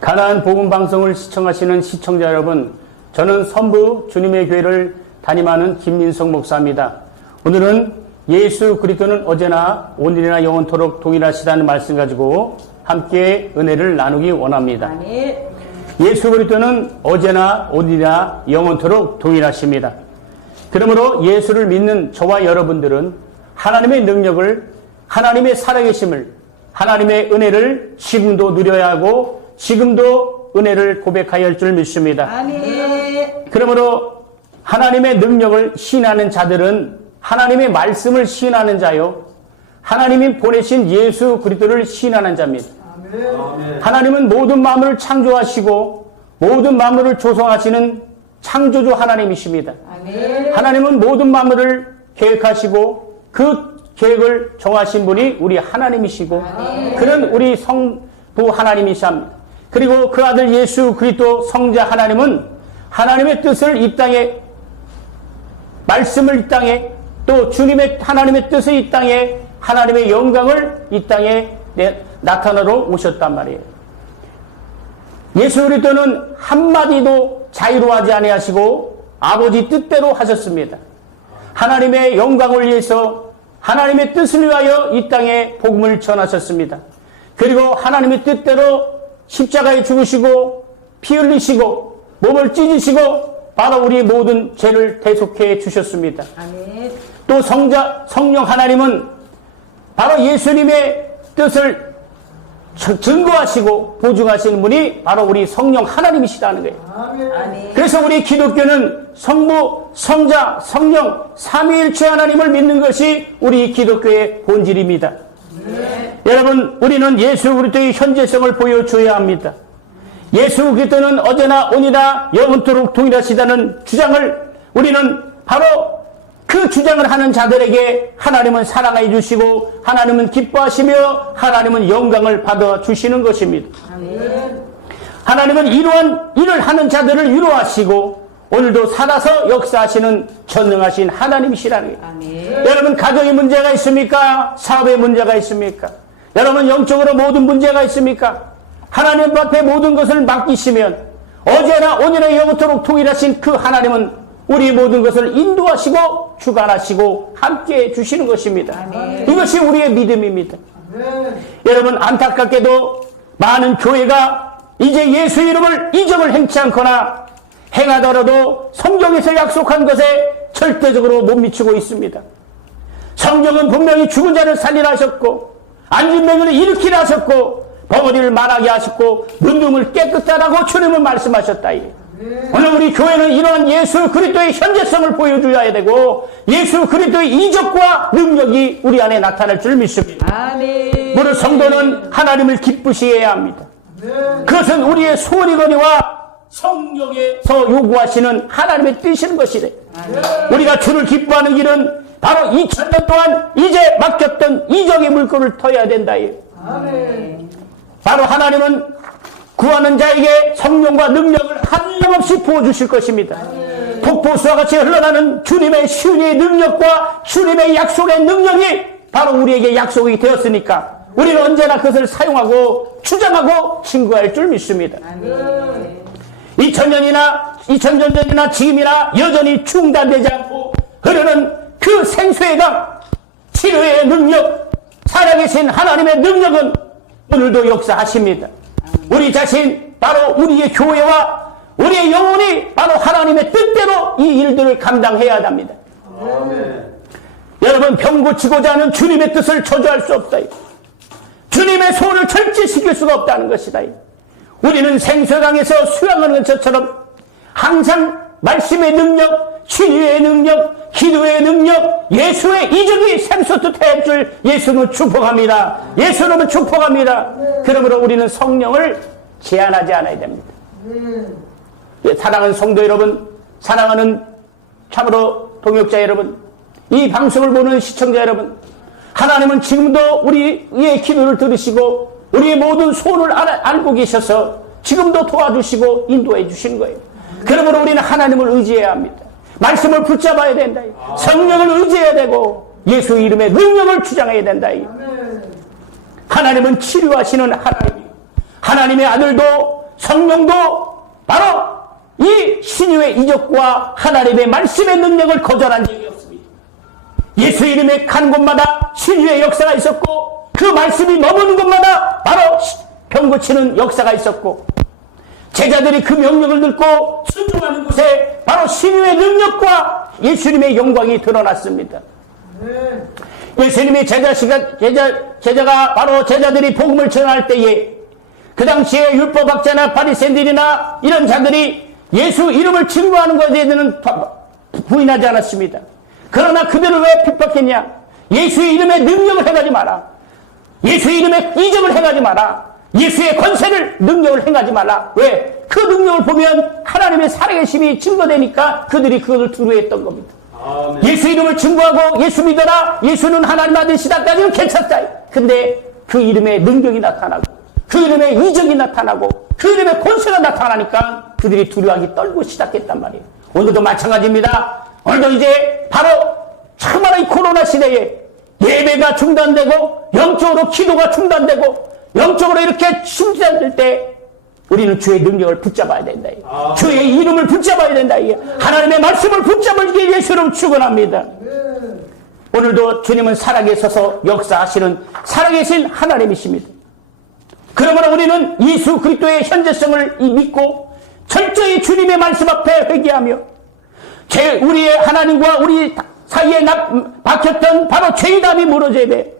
가나안 복음 방송을 시청하시는 시청자 여러분, 저는 선부 주님의 교회를 담임하는 김민석 목사입니다. 오늘은 예수 그리스도는 어제나 오늘이나 영원토록 동일하시다는 말씀 가지고 함께 은혜를 나누기 원합니다. 예수 그리스도는 어제나 오늘이나 영원토록 동일하십니다. 그러므로 예수를 믿는 저와 여러분들은 하나님의 능력을, 하나님의 살아계심을, 하나님의 은혜를 지금도 누려야 하고 지금도 은혜를 고백하여 할 줄 믿습니다. 아멘. 그러므로 하나님의 능력을 시인하는 자들은 하나님의 말씀을 시인하는 자요, 하나님이 보내신 예수 그리스도를 시인하는 자입니다. 아멘. 하나님은 모든 만물을 창조하시고 모든 만물을 조성하시는 창조주 하나님이십니다. 아멘. 하나님은 모든 만물을 계획하시고 그 계획을 정하신 분이 우리 하나님이시고, 아멘. 그는 우리 성부 하나님이십니다. 그리고 그 아들 예수 그리스도 성자 하나님은 하나님의 뜻을 이 땅에, 말씀을 이 땅에, 또 주님의 하나님의 뜻을 이 땅에, 하나님의 영광을 이 땅에 나타나러 오셨단 말이에요. 예수 그리스도는 한마디도 자유로워하지 아니하시고 아버지 뜻대로 하셨습니다. 하나님의 영광을 위해서, 하나님의 뜻을 위하여 이 땅에 복음을 전하셨습니다. 그리고 하나님의 뜻대로 십자가에 죽으시고 피 흘리시고 몸을 찢으시고 바로 우리의 모든 죄를 대속해 주셨습니다. 아멘. 또 성령 하나님은 바로 예수님의 뜻을 증거하시고 보증하시는 분이 바로 우리 성령 하나님이시다는 거예요. 아멘. 그래서 우리 기독교는 성부, 성자, 성령 삼위일체 하나님을 믿는 것이 우리 기독교의 본질입니다. 여러분, 우리는 예수 그리스도의 현재성을 보여줘야 합니다. 예수 그리스도는 어제나 오늘이나 영원토록 동일하시다는 주장을, 우리는 바로 그 주장을 하는 자들에게 하나님은 사랑해 주시고 하나님은 기뻐하시며 하나님은 영광을 받아 주시는 것입니다. 아멘. 하나님은 이러한 일을 하는 자들을 위로하시고 오늘도 살아서 역사하시는 전능하신 하나님이시라는 거예요. 여러분, 가정에 문제가 있습니까? 사업에 문제가 있습니까? 여러분, 영적으로 모든 문제가 있습니까? 하나님 앞에 모든 것을 맡기시면 어제나 오늘나 영원토록 동일하신 그 하나님은 우리 모든 것을 인도하시고 주관하시고 함께해 주시는 것입니다. 아멘. 이것이 우리의 믿음입니다. 아멘. 여러분, 안타깝게도 많은 교회가 이제 예수 이름을 이적을 행치 않거나 행하더라도 성경에서 약속한 것에 절대적으로 못 미치고 있습니다. 성경은 분명히 죽은 자를 살리라 하셨고 앉은 맹인을 일으키라 하셨고 벙어리를 말하게 하셨고 문둥을 깨끗하라고 주님은 말씀하셨다. 오늘 우리 교회는 이러한 예수 그리스도의 현재성을 보여줘야 되고 예수 그리스도의 이적과 능력이 우리 안에 나타날 줄 믿습니다. 아멘. 무릇 성도는 하나님을 기쁘시해야 합니다. 그것은 우리의 소리거니와 성령에서 요구하시는 하나님의 뜻인 것이래. 우리가 주를 기뻐하는 길은 바로 2000년 동안 이제 맡겼던 이적의 물꼬를 터야 된다. 아멘. 바로 하나님은 구하는 자에게 성령과 능력을 한량없이 부어주실 것입니다. 아멘. 폭포수와 같이 흘러나는 주님의 신의 능력과 주님의 약속의 능력이 바로 우리에게 약속이 되었으니까 우리는 언제나 그것을 사용하고 주장하고 증거할 줄 믿습니다. 아멘. 2000년 전이나 지금이나 여전히 중단되지 않고 흐르는 그 생수의 강, 치료의 능력, 살아계신 하나님의 능력은 오늘도 역사하십니다. 우리 자신, 바로 우리의 교회와 우리의 영혼이 바로 하나님의 뜻대로 이 일들을 감당해야 합니다. 아멘. 여러분, 병 고치고자 하는 주님의 뜻을 저주할 수 없다. 주님의 소원을 절제시킬 수가 없다는 것이다. 우리는 생수강에서 수양하는 것처럼 항상 말씀의 능력, 치유의 능력, 기도의 능력, 예수의 이적이 샘솟듯할 줄 예수는 축복합니다. 예수는 축복합니다. 그러므로 우리는 성령을 제한하지 않아야 됩니다. 사랑하는 성도 여러분, 사랑하는 참으로 동역자 여러분, 이 방송을 보는 시청자 여러분, 하나님은 지금도 우리의 기도를 들으시고 우리의 모든 소원을 알고 계셔서 지금도 도와주시고 인도해 주시는 거예요. 그러므로 우리는 하나님을 의지해야 합니다. 말씀을 붙잡아야 된다. 성령을 의지해야 되고 예수 이름의 능력을 주장해야 된다. 하나님은 치료하시는 하나님이에요. 하나님의 아들도 성령도 바로 이 신유의 이적과 하나님의 말씀의 능력을 거절한 적이 없습니다. 예수 이름에 간 곳마다 신유의 역사가 있었고 그 말씀이 머무는 곳마다 바로 병 고치는 역사가 있었고 제자들이 그 명령을 듣고 순종하는 곳에 바로 신유의 능력과 예수님의 영광이 드러났습니다. 예수님의 제자가 바로 제자들이 복음을 전할 때에 그 당시에 율법학자나 바리새인들이나 이런 자들이 예수 이름을 증거하는 것에 대해서는 부인하지 않았습니다. 그러나 그들을 왜 핍박했냐? 예수의 이름에 능력을 행하지 마라. 예수의 이름에 이적을 행하지 마라. 예수의 권세를 능력을 행하지 마라. 왜? 그 능력을 보면 하나님의 살아계심이 증거되니까 그들이 그것을 두려워했던 겁니다. 아멘. 예수 이름을 증거하고 예수 믿어라. 예수는 하나님 아들이시다까지는 괜찮다. 근데 그 이름에 능력이 나타나고 그 이름에 이적이 나타나고 그 이름에 권세가 나타나니까 그들이 두려워하기 떨고 시작했단 말이에요. 오늘도 마찬가지입니다. 오늘도 이제 바로 참으로 이 코로나 시대에 예배가 중단되고 영적으로 기도가 중단되고 영적으로 이렇게 중단될 때 우리는 주의 능력을 붙잡아야 된다. 주의 이름을 붙잡아야 된다. 하나님의 말씀을 붙잡을 때 예수를 축원합니다. 오늘도 주님은 살아계셔서 역사하시는 살아계신 하나님이십니다. 그러므로 우리는 예수 그리스도의 현재성을 믿고 철저히 주님의 말씀 앞에 회개하며 우리의 하나님과 우리 사이에 박혔던 바로 죄의 담이 무너져야 돼.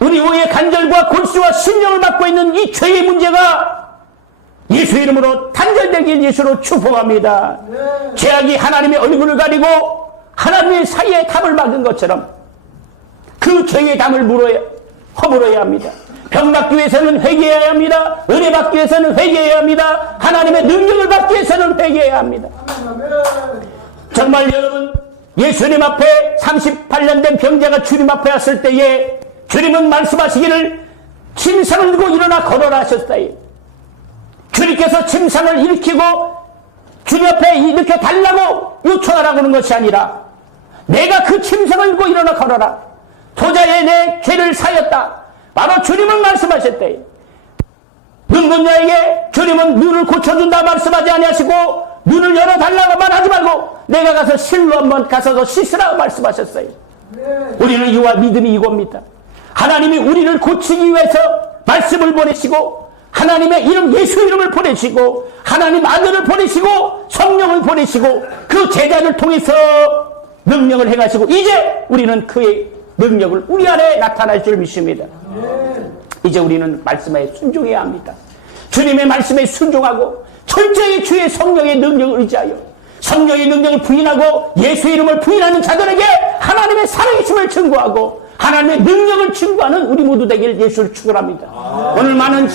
우리 위에 간절과 골수와 심령을 맡고 있는 이 죄의 문제가 예수 이름으로 단절되길 예수로 축복합니다. 죄악이 하나님의 얼굴을 가리고 하나님의 사이에 담을 막은 것처럼 그 죄의 담을 허물어야 합니다. 병 받기 위해서는 회개해야 합니다. 은혜 받기 위해서는 회개해야 합니다. 하나님의 능력을 받기 위해서는 회개해야 합니다. 정말 여러분 예수님 앞에 38년 된 병자가 주님 앞에 왔을 때에 주님은 말씀하시기를 침상을 들고 일어나 걸어라 하셨어요. 주님께서 침상을 일으키고 주님 앞에 일으켜 달라고 요청하라고 하는 것이 아니라 내가 그 침상을 들고 일어나 걸어라. 도저히 내 죄를 사였다. 바로 주님은 말씀하셨대요. 늙은 자에게 주님은 눈을 고쳐준다 말씀하지 아니하시고 눈을 열어달라고만 하지 말고 내가 가서 실로 한번 가서 씻으라고 말씀하셨어요. 우리는 이와 믿음이 이겁니다. 하나님이 우리를 고치기 위해서 말씀을 보내시고 하나님의 이름 예수 이름을 보내시고 하나님 아들을 보내시고 성령을 보내시고 그 제자를 통해서 능력을 행하시고 이제 우리는 그의 능력을 우리 안에 나타날 줄 믿습니다. 이제 우리는 말씀에 순종해야 합니다. 주님의 말씀에 순종하고 철저히 주의 성령의 능력을 의지하여 성령의 능력을 부인하고 예수 이름을 부인하는 자들에게 하나님의 살아계심을 증거하고 하나님의 능력을 증거하는 우리 모두 되길 예수를 축원합니다. 오늘 많은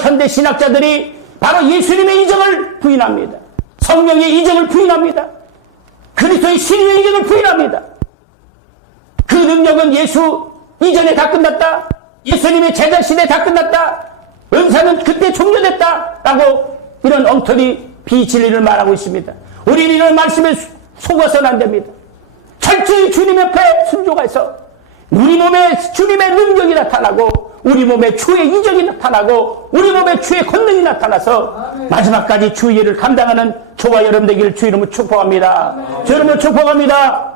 현대 신학자들이 바로 예수님의 이적을 부인합니다. 성령의 이적을 부인합니다. 그리스도의 신의 이적을 부인합니다. 그 능력은 예수 이전에 다 끝났다. 예수님의 제자 시대에 다 끝났다. 은사는 그때 종료됐다라고 이런 엉터리 비진리를 말하고 있습니다. 우리는 이런 말씀에 속아서는 안 됩니다. 철저히 주님 옆에 순종해서 우리 몸에 주님의 능력이 나타나고 우리 몸에 주의 이적이 나타나고 우리 몸에 주의 권능이 나타나서 마지막까지 주의 일을 감당하는 저와 여러분 되기를 주 이름으로 축복합니다. 주 이름으로 축복합니다.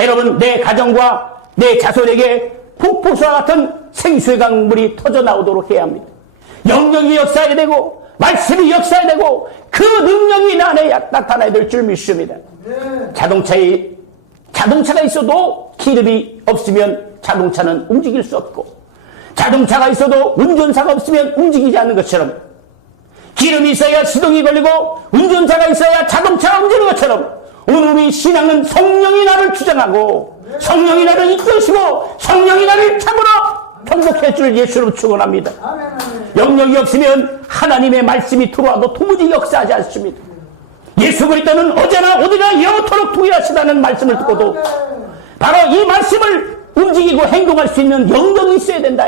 여러분 내 가정과 내 자손에게 폭포수와 같은 생수의 강물이 터져나오도록 해야 합니다. 영역이 역사해야 되고 말씀이 역사해야 되고 그 능력이 나 안에 나타나야 될 줄 믿습니다. 자동차가 있어도 기름이 없으면 자동차는 움직일 수 없고 자동차가 있어도 운전사가 없으면 움직이지 않는 것처럼 기름이 있어야 시동이 걸리고 운전사가 있어야 자동차가 움직이는 것처럼 오늘 우리 신앙은 성령이 나를 주장하고 성령이 나를 이끄시고 성령이 나를 참으로 통독해 줄 예수로 축원합니다. 영역이 없으면 하나님의 말씀이 들어와도 도무지 역사하지 않습니다. 예수 그리스도는 어제나 오늘이나 영원토록 동일하시다는 말씀을 듣고도 바로 이 말씀을 움직이고 행동할 수 있는 영역이 있어야 된다.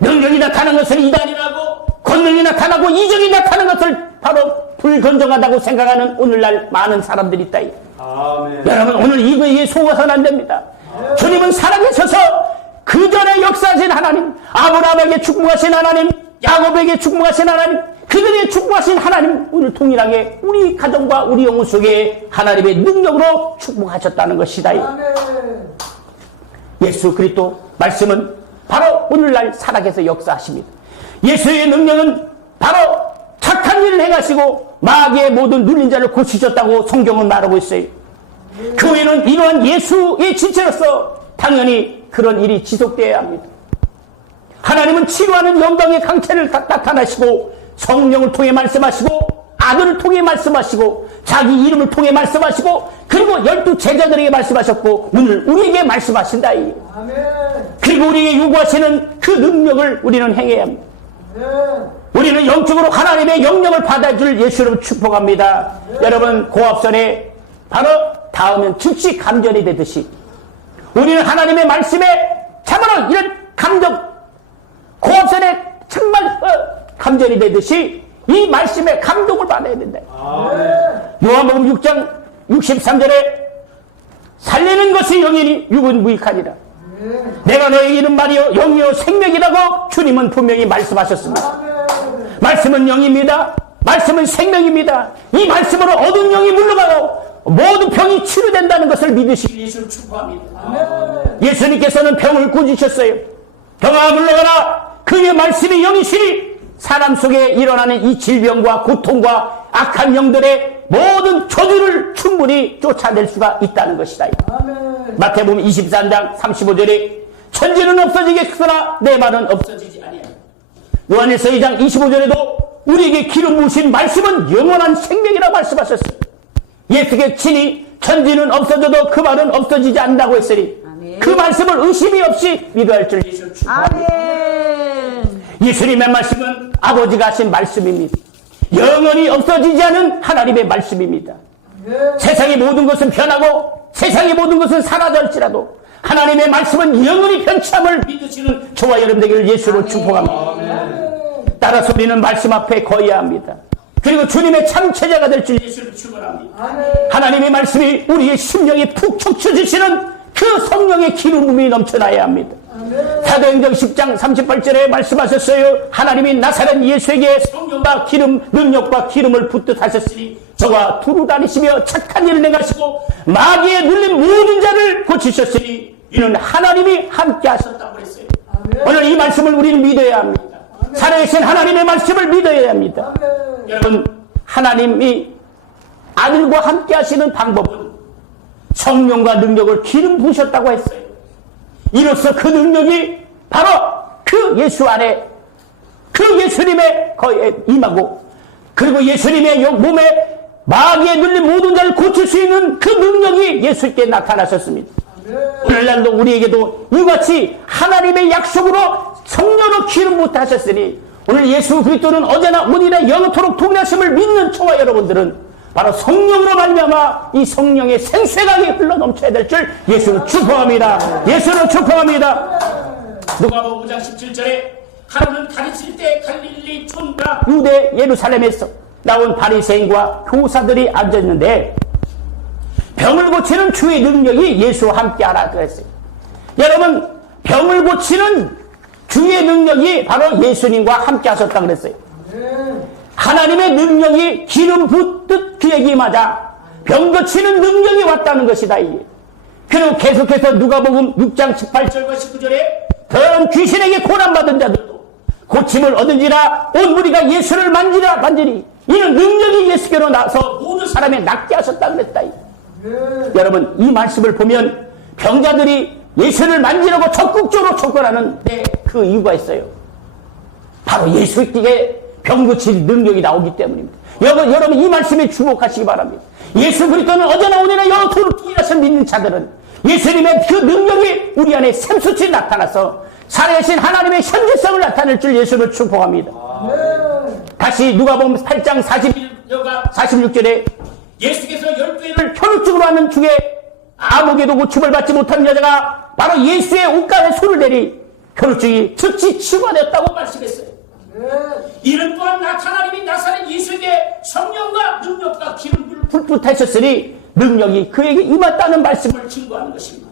능력이 나타나는 것을 이단이라고 권능이 나타나고 이적이 나타나는 것을 바로 불건정하다고 생각하는 오늘날 많은 사람들이 있다. 여러분 오늘 이거에 속아서는 안 됩니다. 주님은 살아계셔서 그 전에 역사하신 하나님, 아브라함에게 축복하신 하나님, 야곱에게 축복하신 하나님, 그들에게 축복하신 하나님, 오늘 동일하게 우리 가정과 우리 영혼 속에 하나님의 능력으로 축복하셨다는 것이다. 예수 그리스도 말씀은 바로 오늘날 살아계서 역사하십니다. 예수의 능력은 바로 착한 일을 행하시고 마귀의 모든 눌린 자를 고치셨다고 성경은 말하고 있어요. 교회는 이러한 예수의 지체로서 당연히 그런 일이 지속되어야 합니다. 하나님은 치료하는 영광의 강체를 나타나시고 성령을 통해 말씀하시고 아들을 통해 말씀하시고 자기 이름을 통해 말씀하시고 그리고 12 제자들에게 말씀하셨고 오늘 우리에게 말씀하신다. 아멘. 그리고 우리에게 요구하시는 그 능력을 우리는 행해야 합니다. 아멘. 우리는 영적으로 하나님의 영역을 받아줄 예수를 축복합니다. 여러분 고합선에 바로 닿으면 즉시 감전이 되듯이 우리는 하나님의 말씀에 참으로 이런 감정 고합선에 정말 감전이 되듯이 이 말씀에 감동을 받아야 된다. 요한복음 6장 63절에 살리는 것이 영이니 육은 무익하니라. 내가 너에게 이른 말이요 영이요 생명이라고 주님은 분명히 말씀하셨습니다. 말씀은 영입니다. 말씀은 생명입니다. 이 말씀으로 어두운 영이 물러가고 모든 병이 치료된다는 것을 믿으시기 예수를 축복합니다. 예수님께서는 병을 고치셨어요. 병아 물러가라. 그의 말씀이 영이시니 사람 속에 일어나는 이 질병과 고통과 악한 영들의 모든 저주를 충분히 쫓아낼 수가 있다는 것이다. 마태복음 24장 35절에 천지는 없어지겠으나 내 말은 없어지지 아니하리라. 요한일서 2장 25절에도 우리에게 기름 부으신 말씀은 영원한 생명이라고 말씀하셨습니다. 예수께 친히 천지는 없어져도 그 말은 없어지지 않는다고 했으니 아멘. 그 말씀을 의심이 없이 믿어야 할 줄 예수를 축복합니다. 예수님의 말씀은 아버지가 하신 말씀입니다. 영원히 없어지지 않은 하나님의 말씀입니다. 세상의 모든 것은 변하고 세상의 모든 것은 사라질지라도 하나님의 말씀은 영원히 변치함을 믿으시는 저와 여러분들에게 예수를 축복합니다. 따라서 우리는 말씀 앞에 거해야 합니다. 그리고 주님의 참 제자가 될 줄 예수를 축원합니다. 하나님의 말씀이 우리의 심령에 푹 적셔주시는 그 성령의 기름 부음이 넘쳐나야 합니다. 사도행전 10장 38절에 말씀하셨어요. 하나님이 나사렛 예수에게 성령과 기름, 능력과 기름을 붓듯 하셨으니 저가 두루 다니시며 착한 일을 행하시고 마귀에 눌린 모든 자를 고치셨으니 이는 하나님이 함께 하셨다고 했어요. 오늘 이 말씀을 우리는 믿어야 합니다. 살아계신 하나님의 말씀을 믿어야 합니다. 여러분, 하나님이 아들과 함께 하시는 방법은 성령과 능력을 기름 부으셨다고 했어요. 이로써 그 능력이 바로 그 예수 안에 그 예수님의 거에 임하고 그리고 예수님의 몸에 마귀에 눌린 모든 자를 고칠 수 있는 그 능력이 예수께 나타나셨습니다. 오늘날도 우리에게도 이같이 하나님의 약속으로 성령으로 기름 부터 하셨으니 오늘 예수 그리스도는 어제나 오늘이나 영원토록 동일하심을 믿는 저와 여러분들은 바로 성령으로 말미암아 이 성령의 생수강이 흘러 넘쳐야 될 줄 예수를 축복합니다. 예수를 축복합니다. 누가복음 5장 17절에 하루는 가르칠 때 갈릴리 촌과 유대 예루살렘에서 나온 바리새인과 교사들이 앉았는데 병을 고치는 주의 능력이 예수와 함께하라 그랬어요. 여러분, 병을 고치는 주의 능력이 바로 예수님과 함께 하셨다 그랬어요. 하나님의 능력이 기름 붓듯 그에게 임하자 병 고치는 능력이 왔다는 것이다. 이게. 그리고 계속해서 누가복음 6장 18절과 19절에 더러운 귀신에게 고난받은 자들도 고침을 얻은지라 온 무리가 예수를 만지니 이는 능력이 예수께로 나서 모든 사람에 낫게 하셨다 그랬다. 여러분, 이 말씀을 보면 병자들이 예수를 만지려고 적극적으로 촉구하는 그 이유가 있어요. 바로 예수께 병 고칠 능력이 나오기 때문입니다. 여러분 이 말씀에 주목하시기 바랍니다. 예수 그리스도는 어제나 오늘이나 영원토록 동일하신 믿는 자들은 예수님의 그 능력이 우리 안에 샘솟이 나타나서 살아계신 하나님의 현재성을 나타낼 줄 예수를 축복합니다. 다시 누가복음 8장 46절에 예수께서 12회를 혈육증으로 하는 중에 아무개도 고침을 받지 못한 여자가 바로 예수의 옷가에 손을 대니 혈육증이 즉시 치유되었다고 말씀했어요. 이는 또한 하나님이 나사렛 예수에게 성령과 능력과 기름을 불붙하셨으니 능력이 그에게 임했다는 말씀을 증거하는 것입니다.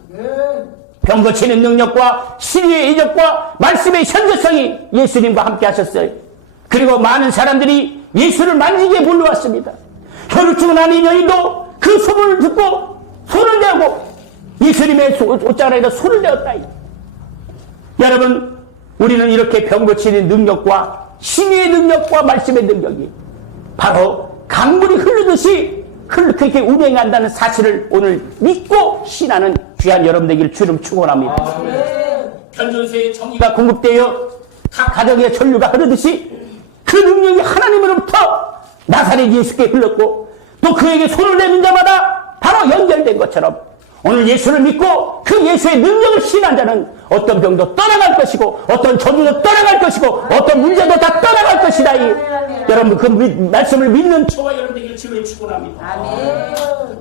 병 고치는 능력과 치료의 이적과 말씀의 현재성이 예수님과 함께 하셨어요. 그리고 많은 사람들이 예수를 만지게 불러왔습니다. 혈루증을 난 인연이도 그 소문을 듣고 손을 대고 예수님의 옷자락에다 손을 대었다. 여러분, 우리는 이렇게 병 고치는 능력과 신의 능력과 말씀의 능력이 바로 강물이 흐르듯이 그렇게 운행한다는 사실을 오늘 믿고 신하는 귀한 여러분 되기를 주름 축원합니다. 현존세의 정의가 공급되어 각 가정의 전류가 흐르듯이 그 능력이 하나님으로부터 나사렛 예수께 흘렀고 또 그에게 손을 내민 자마다 바로 연결된 것처럼 오늘 예수를 믿고 그 예수의 능력을 신한 자는 어떤 병도 떠나갈 것이고 어떤 저주도 떠나갈 것이고 어떤 문제도 다 떠나갈 것이다. 여러분 그 말씀을 믿는 저와 여러분 되기를 주님 축원합니다.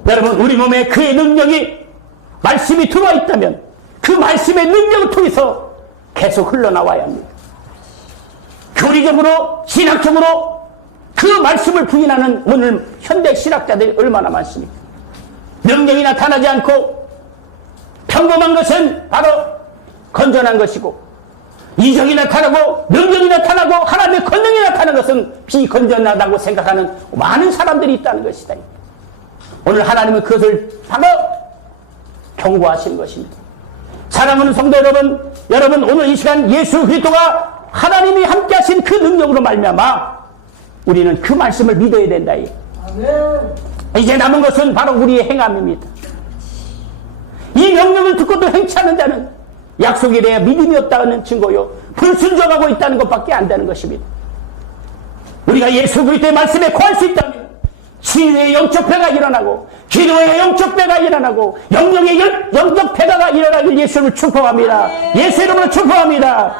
여러분 우리 몸에 그의 능력이 말씀이 들어와 있다면 그 말씀의 능력을 통해서 계속 흘러나와야 합니다. 교리적으로 신학적으로 그 말씀을 부인하는 오늘 현대 신학자들이 얼마나 많습니까? 능력이 나타나지 않고 평범한 것은 바로 건전한 것이고 이적이 나타나고 능력이 나타나고 하나님의 권능이 나타나는 것은 비건전하다고 생각하는 많은 사람들이 있다는 것이다. 오늘 하나님은 그것을 바로 경고하시는 것입니다. 사랑하는 성도 여러분 오늘 이 시간 예수 그리스도가 하나님이 함께 하신 그 능력으로 말미암아 우리는 그 말씀을 믿어야 된다. 이제 남은 것은 바로 우리의 행함입니다. 이 명령을 듣고도 행치 않는 자는 약속에 대해 믿음이 없다는 증거요 불순종하고 있다는 것밖에 안 되는 것입니다. 우리가 예수 그리스도의 말씀에 거할 수 있다면 치유의 영적 배가 일어나고 기도의 영적 배가 일어나고 영령의 영적 배가가 일어나길 예수를 축복합니다. 예수 이름으로 축복합니다.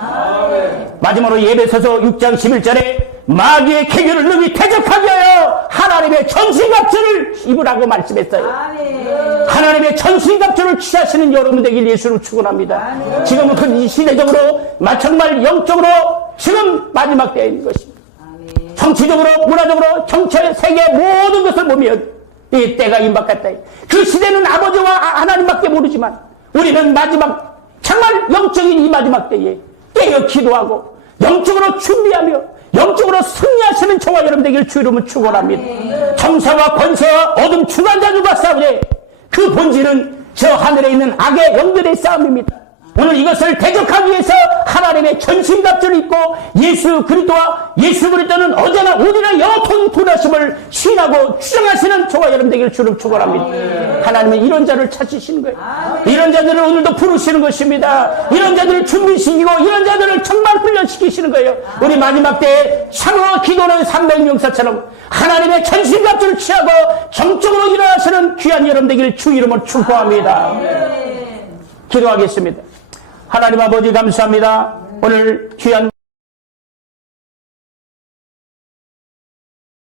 마지막으로 예배서서 6장 11절에 마귀의 계교를 능히 대적하게 하여 하나님의 전신갑주를 입으라고 말씀했어요. 하나님의 전신갑주를 취하시는 여러분 되길 예수를 축원합니다. 지금은 그 시대적으로 정말 영적으로 지금 마지막 때에 있는 것입니다. 정치적으로 문화적으로 정치 세계 모든 것을 보면 이 때가 임박했다. 그 시대는 아버지와 하나님밖에 모르지만 우리는 마지막 정말 영적인 이 마지막 때에 깨어 기도하고 영적으로 준비하며 영적으로 승리하시는 저와 여러분 되기를 주 이름으로 축원합니다. 정사와 권세와 어둠 주관자들과 싸우되 그 본질은 저 하늘에 있는 악의 영들의 싸움입니다. 오늘 이것을 대적하기 위해서 하나님의 전신갑주를 입고 예수 그리스도와 예수 그리스도는 어제나 오늘이나 영원토록 동일하심을 신하고 주장하시는 저와 여러분 되기를 주름 축원합니다. 하나님은 이런 자를 찾으시는 거예요. 이런 자들을 오늘도 부르시는 것입니다. 이런 자들을 준비시키고 이런 자들을 정말 훈련시키시는 거예요. 우리 마지막 때에 참으로 기도는 300명사처럼 하나님의 전신갑주를 취하고 정적으로 일어나시는 귀한 여러분 되기를 주 이름으로 축복합니다. 기도하겠습니다. 하나님 아버지 감사합니다. 오늘 귀한